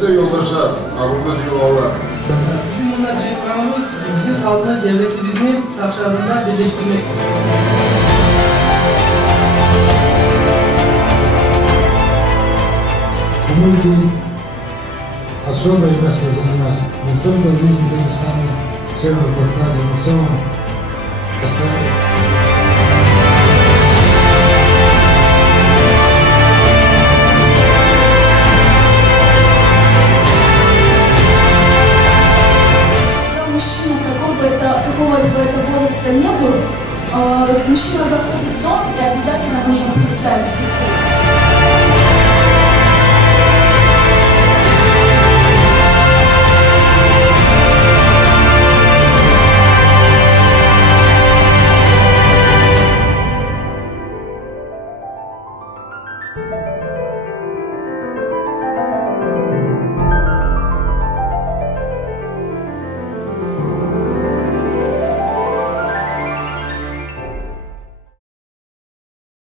Кадерде yoldaşlar, ağırlı civalar. Bizim buna cevabımız bizim halkı devletimizin taşlarında birleştirmek. Коммуники особое место занимает не только в жизни Дагестана, Северного Кавказа, но в целом страны. Мужчина, какого бы это возраста не был, мужчина заходит в дом и обязательно нужно пристать. Thank you.